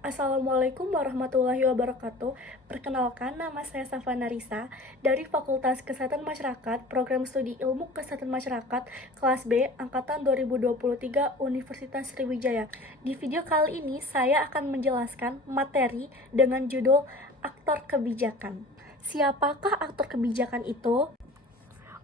Assalamualaikum warahmatullahi wabarakatuh. Perkenalkan, nama saya Safana Risa dari Fakultas Kesehatan Masyarakat, Program Studi Ilmu Kesehatan Masyarakat, kelas B, Angkatan 2023, Universitas Sriwijaya. Di video kali ini, saya akan menjelaskan materi dengan judul Aktor Kebijakan. Siapakah aktor kebijakan itu?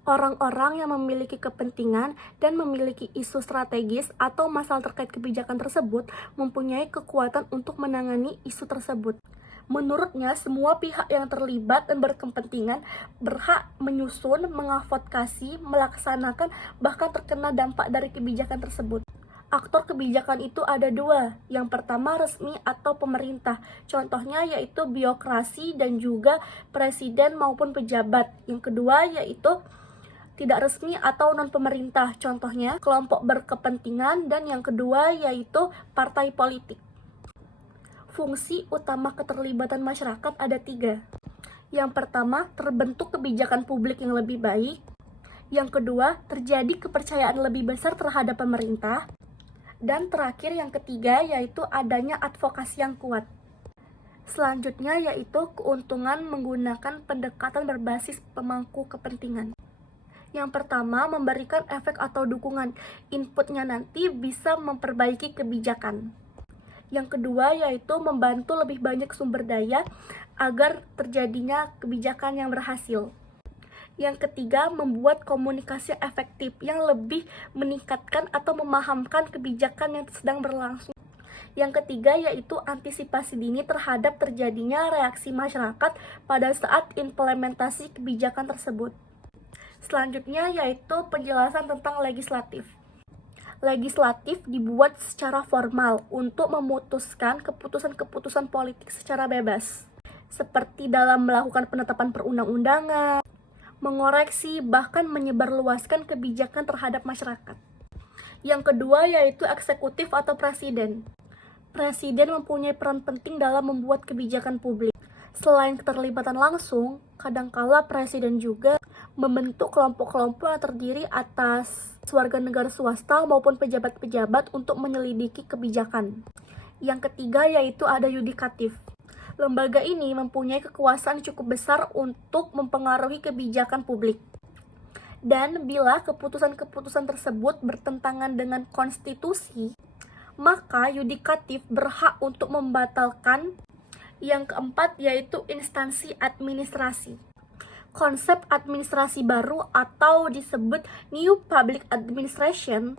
Orang-orang yang memiliki kepentingan dan memiliki isu strategis atau masalah terkait kebijakan tersebut mempunyai kekuatan untuk menangani isu tersebut. Menurutnya, semua pihak yang terlibat dan berkepentingan berhak menyusun, mengadvokasi, melaksanakan, bahkan terkena dampak dari kebijakan tersebut. Aktor kebijakan itu ada dua. Yang pertama, resmi atau pemerintah. Contohnya yaitu birokrasi dan juga presiden maupun pejabat. Yang kedua yaitu tidak resmi atau non-pemerintah, contohnya kelompok berkepentingan, dan yang kedua yaitu partai politik. Fungsi utama keterlibatan masyarakat ada tiga. Yang pertama, terbentuk kebijakan publik yang lebih baik. Yang kedua, terjadi kepercayaan lebih besar terhadap pemerintah. Dan terakhir yang ketiga yaitu adanya advokasi yang kuat. Selanjutnya yaitu keuntungan menggunakan pendekatan berbasis pemangku kepentingan. Yang pertama, memberikan efek atau dukungan. Inputnya nanti bisa memperbaiki kebijakan. Yang kedua, yaitu membantu lebih banyak sumber daya agar terjadinya kebijakan yang berhasil. Yang ketiga, membuat komunikasi efektif yang lebih meningkatkan atau memahamkan kebijakan yang sedang berlangsung. Yang ketiga, yaitu antisipasi dini terhadap terjadinya reaksi masyarakat pada saat implementasi kebijakan tersebut. Selanjutnya yaitu penjelasan tentang legislatif. Legislatif dibuat secara formal untuk memutuskan keputusan-keputusan politik secara bebas, seperti dalam melakukan penetapan perundang-undangan, mengoreksi, bahkan menyebarluaskan kebijakan terhadap masyarakat. Yang kedua yaitu eksekutif atau presiden. Presiden mempunyai peran penting dalam membuat kebijakan publik. Selain keterlibatan langsung, kadangkala presiden juga membentuk kelompok-kelompok yang terdiri atas warga negara swasta maupun pejabat-pejabat untuk menyelidiki kebijakan. Yang ketiga yaitu ada yudikatif. Lembaga ini mempunyai kekuasaan cukup besar untuk mempengaruhi kebijakan publik. Dan bila keputusan-keputusan tersebut bertentangan dengan konstitusi, maka yudikatif berhak untuk membatalkan. Yang keempat yaitu instansi administrasi. Konsep administrasi baru atau disebut New Public Administration.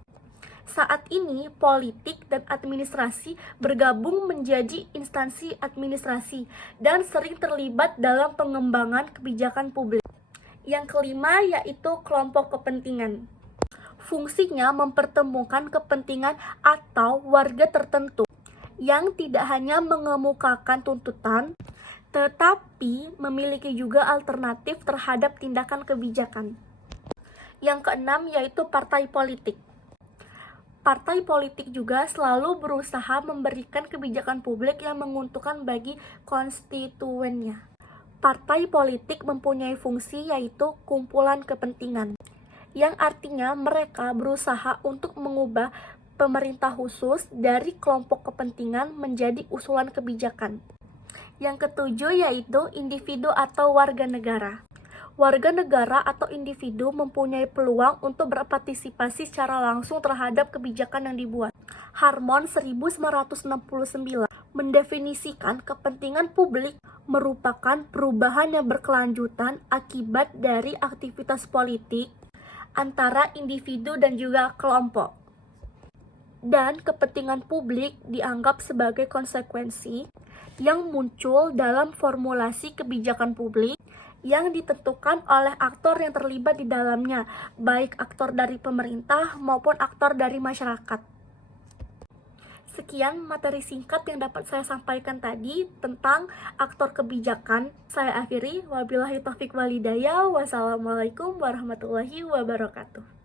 Saat ini politik dan administrasi bergabung menjadi instansi administrasi dan sering terlibat dalam pengembangan kebijakan publik. Yang kelima yaitu kelompok kepentingan. Fungsinya mempertemukan kepentingan atau warga tertentu yang tidak hanya mengemukakan tuntutan, tetapi memiliki juga alternatif terhadap tindakan kebijakan. Yang keenam yaitu partai politik. Partai politik juga selalu berusaha memberikan kebijakan publik yang menguntungkan bagi konstituennya. Partai politik mempunyai fungsi yaitu kumpulan kepentingan, yang artinya mereka berusaha untuk mengubah pemerintah khusus dari kelompok kepentingan menjadi usulan kebijakan. Yang ketujuh yaitu individu atau warga negara. Warga negara atau individu mempunyai peluang untuk berpartisipasi secara langsung terhadap kebijakan yang dibuat. Harmon 1969 mendefinisikan kepentingan publik merupakan perubahan yang berkelanjutan akibat dari aktivitas politik antara individu dan juga kelompok. Dan kepentingan publik dianggap sebagai konsekuensi yang muncul dalam formulasi kebijakan publik yang ditentukan oleh aktor yang terlibat di dalamnya, baik aktor dari pemerintah maupun aktor dari masyarakat. Sekian materi singkat yang dapat saya sampaikan tadi tentang aktor kebijakan. Saya akhiri, wabillahi taufiq walhidayah. Wassalamualaikum warahmatullahi wabarakatuh.